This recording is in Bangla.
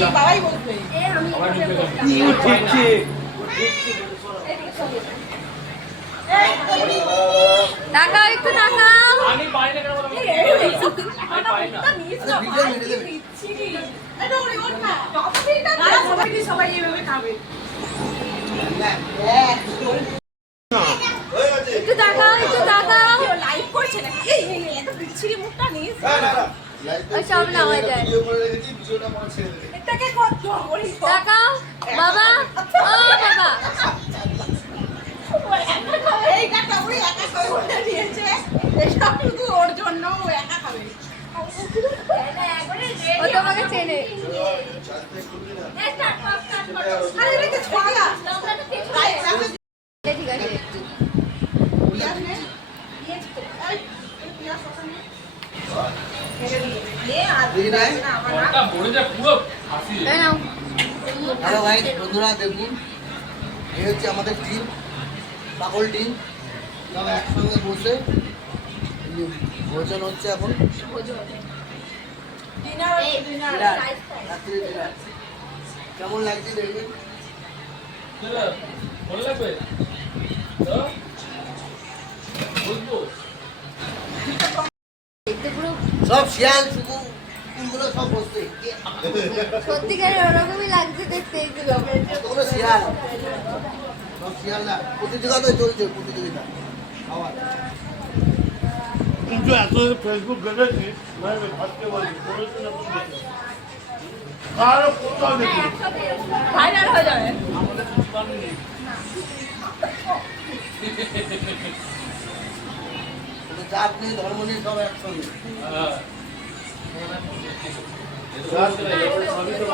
বাবাই বলবে তাকাও একটু তাকাও। আমি পাই না কেন বলো? আমি পাই না। সবাই এইভাবে খাবে। একটু তাকাও একটু তাকাও। লাইভ করছে না এই এত বিচ্ছিরি মুখটা নিস ওই সব না হয়ে যায়। এটাকে কত করিস তাকাও বাবা, ও বাবা। এইটা কাউরি একা খাবে বলে দিয়েছে এসব শুধু ওর জন্য ও একা খাবে ও তোমাকে চেনে। আরে এটাকে ছড়া ঠিক আছে একটু। ওটা পড়ে যায় পুরো ফাঁসি। এই নাও। হ্যালো ভাই বন্ধুরা, দেখুন এই হচ্ছে আমাদের টিম, পাগল টিম। সব একসঙ্গে বসে ভোজন হচ্ছে এখন। ডিনার ডিনার, রাত্রি ডিনার। কেমন লাগছে দেখবেন। ভালো লাগবে তো বলবো। দেখতে পুরো সব শিয়াল শুকু কুকুরগুলো সব বসছে। সত্যিকারের ওরকমই লাগছে দেখতে এইগুলো। কতগুলো শিয়াল, সব শিয়াল না। প্রতিযোগিতা চলছে, প্রতিযোগিতা খাওয়ার। কিন্তু এত ফেসবুক ঘেটেছি মানে ভাবতে পারি পড়েছিল কারো কোথাও দেখি ভাইরাল হয়ে যাবে আমাদের সুপার নেই। কোনো জাত নেই, ধর্ম নেই, সব একসঙ্গে। হ্যাঁ। সবই তো